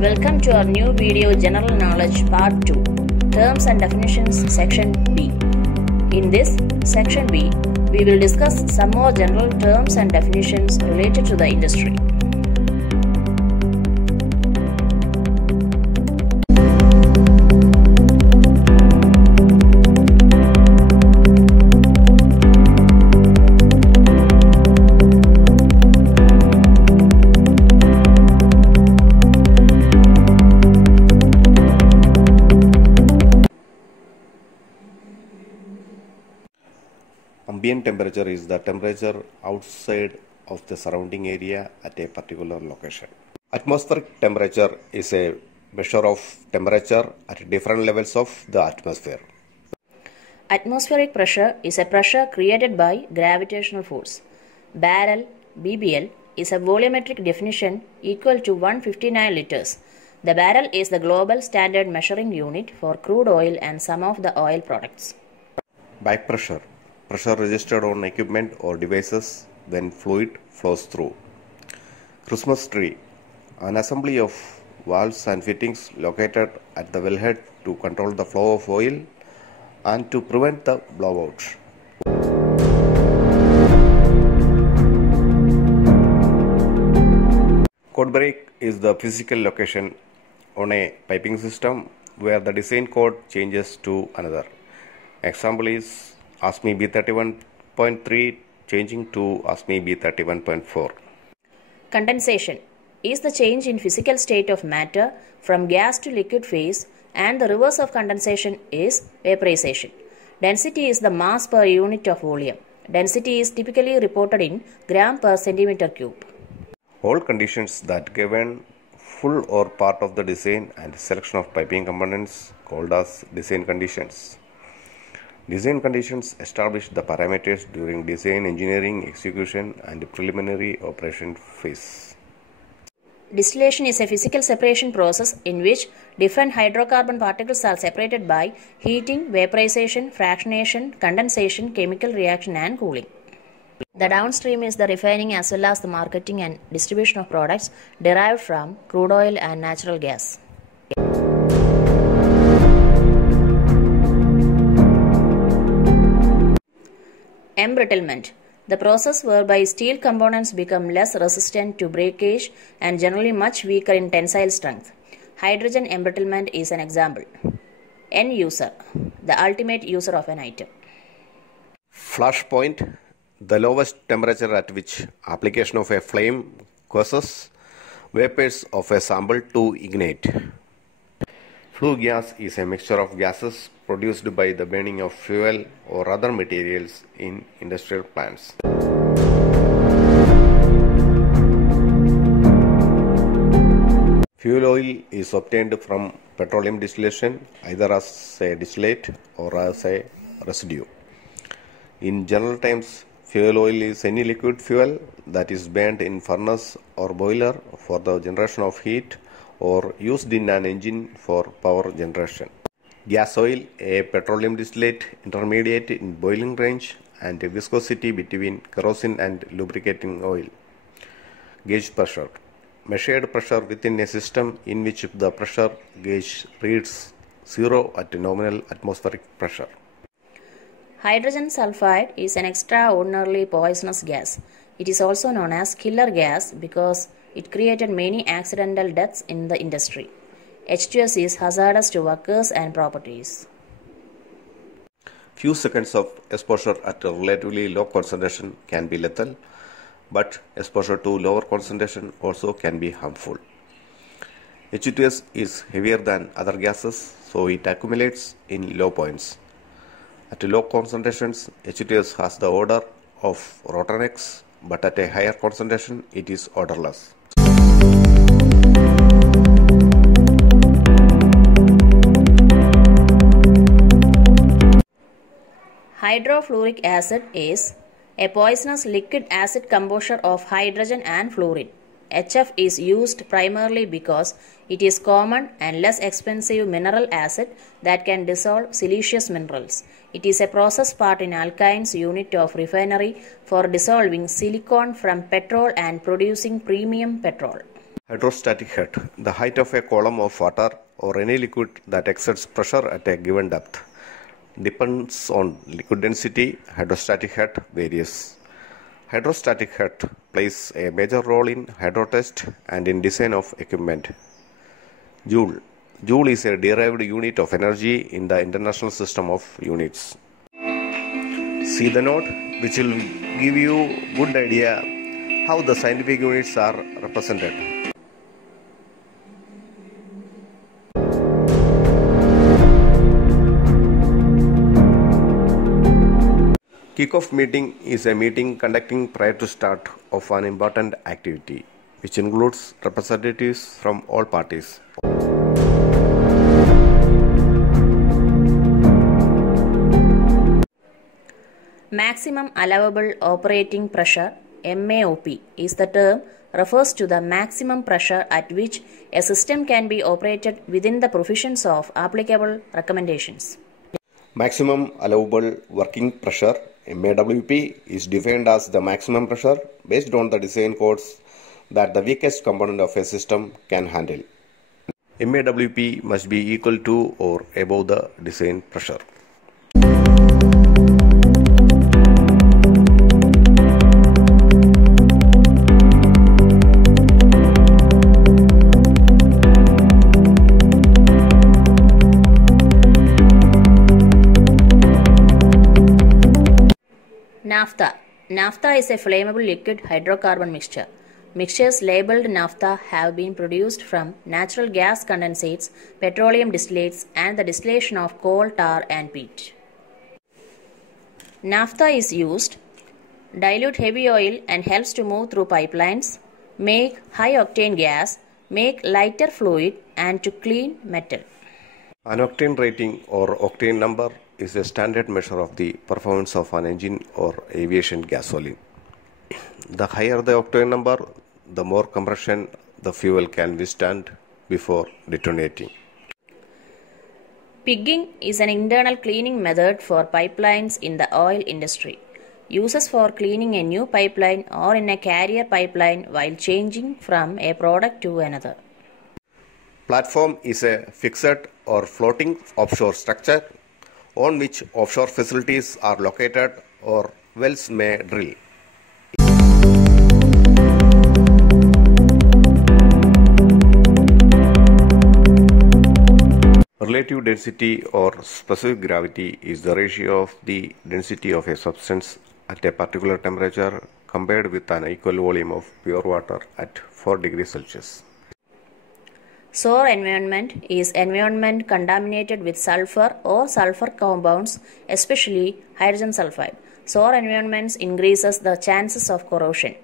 Welcome to our new video General Knowledge Part 2, Terms and Definitions Section B. In this Section B, we will discuss some more general terms and definitions related to the industry. Ambient temperature is the temperature outside of the surrounding area at a particular location. Atmospheric temperature is a measure of temperature at different levels of the atmosphere. Atmospheric pressure is a pressure created by gravitational force. Barrel, BBL, is a volumetric definition equal to 159 liters. The barrel is the global standard measuring unit for crude oil and some of the oil products. Back pressure. Pressure registered on equipment or devices when fluid flows through. Christmas tree, an assembly of valves and fittings located at the wellhead to control the flow of oil and to prevent the blowout. Code break is the physical location on a piping system where the design code changes to another. Example is ASME B31.3 changing to ASME B31.4. Condensation is the change in physical state of matter from gas to liquid phase, and the reverse of condensation is vaporization. Density is the mass per unit of volume. Density is typically reported in gram per centimeter cube. All conditions that govern full or part of the design and selection of piping components called as design conditions. Design conditions establish the parameters during design, engineering, execution, and preliminary operation phase. Distillation is a physical separation process in which different hydrocarbon particles are separated by heating, vaporization, fractionation, condensation, chemical reaction, and cooling. The downstream is the refining as well as the marketing and distribution of products derived from crude oil and natural gas. Embrittlement, the process whereby steel components become less resistant to breakage and generally much weaker in tensile strength. Hydrogen embrittlement is an example. End user, the ultimate user of an item. Flash point, the lowest temperature at which application of a flame causes vapors of a sample to ignite. Flue gas is a mixture of gases produced by the burning of fuel or other materials in industrial plants. Fuel oil is obtained from petroleum distillation either as a distillate or as a residue. In general terms, fuel oil is any liquid fuel that is burnt in furnace or boiler for the generation of heat or used in an engine for power generation. Gas oil, a petroleum distillate intermediate in boiling range and viscosity between kerosene and lubricating oil. Gauge pressure, measured pressure within a system in which the pressure gauge reads 0 at nominal atmospheric pressure. Hydrogen sulfide is an extraordinarily poisonous gas. It is also known as killer gas because it created many accidental deaths in the industry. H2S is hazardous to workers and properties. Few seconds of exposure at a relatively low concentration can be lethal, but exposure to lower concentration also can be harmful. H2S is heavier than other gases, so it accumulates in low points. At low concentrations, H2S has the odor of rotten eggs, but at a higher concentration, it is odorless. Hydrofluoric acid is a poisonous liquid acid composure of hydrogen and fluorine. HF is used primarily because it is common and less expensive mineral acid that can dissolve siliceous minerals. It is a process part in alkynes unit of refinery for dissolving silicon from petrol and producing premium petrol. Hydrostatic head, the height of a column of water or any liquid that exerts pressure at a given depth. Depends on liquid density, hydrostatic head varies. Hydrostatic head plays a major role in hydro test and in design of equipment. Joule. Joule is a derived unit of energy in the International System of Units. See the note, which will give you good idea how the scientific units are represented. Kickoff meeting is a meeting conducting prior to start of an important activity, which includes representatives from all parties. Maximum allowable operating pressure MAOP is the term refers to the maximum pressure at which a system can be operated within the provisions of applicable recommendations. Maximum allowable working pressure MAWP is defined as the maximum pressure based on the design codes that the weakest component of a system can handle. MAWP must be equal to or above the design pressure. Naphtha. Naphtha is a flammable liquid hydrocarbon mixture. Mixtures labeled naphtha have been produced from natural gas condensates, petroleum distillates, and the distillation of coal, tar, and peat. Naphtha is used dilute heavy oil and helps to move through pipelines, make high octane gas, make lighter fluid, and to clean metal. An octane rating or octane number is a standard measure of the performance of an engine or aviation gasoline. The higher the octane number, the more compression the fuel can withstand before detonating. Pigging is an internal cleaning method for pipelines in the oil industry. Uses for cleaning a new pipeline or in a carrier pipeline while changing from a product to another. Platform is a fixed or floating offshore structure on which offshore facilities are located or wells may drill. Relative density or specific gravity is the ratio of the density of a substance at a particular temperature compared with an equal volume of pure water at 4 degrees Celsius. Sour environment is environment contaminated with sulfur or sulfur compounds, especially hydrogen sulfide. Sour environments increases the chances of corrosion.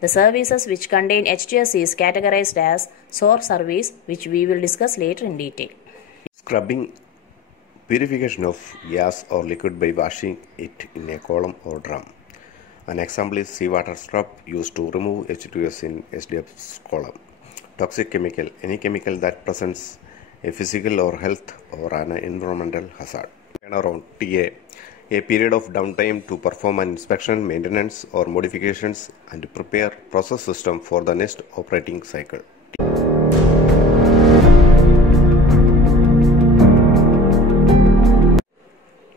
The services which contain H2S is categorized as sour service, which we will discuss later in detail. Scrubbing, purification of gas or liquid by washing it in a column or drum. An example is seawater scrub used to remove H2S in SDF's column. Toxic chemical, any chemical that presents a physical or health or an environmental hazard. Turnaround, TA, a period of downtime to perform an inspection, maintenance or modifications and prepare process system for the next operating cycle.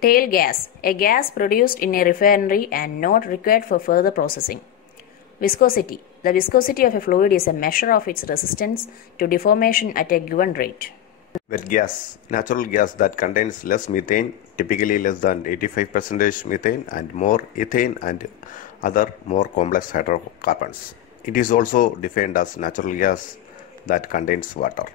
Tail gas, a gas produced in a refinery and not required for further processing. Viscosity, the viscosity of a fluid is a measure of its resistance to deformation at a given rate. Wet gas, natural gas that contains less methane, typically less than 85% methane and more ethane and other more complex hydrocarbons. It is also defined as natural gas that contains water.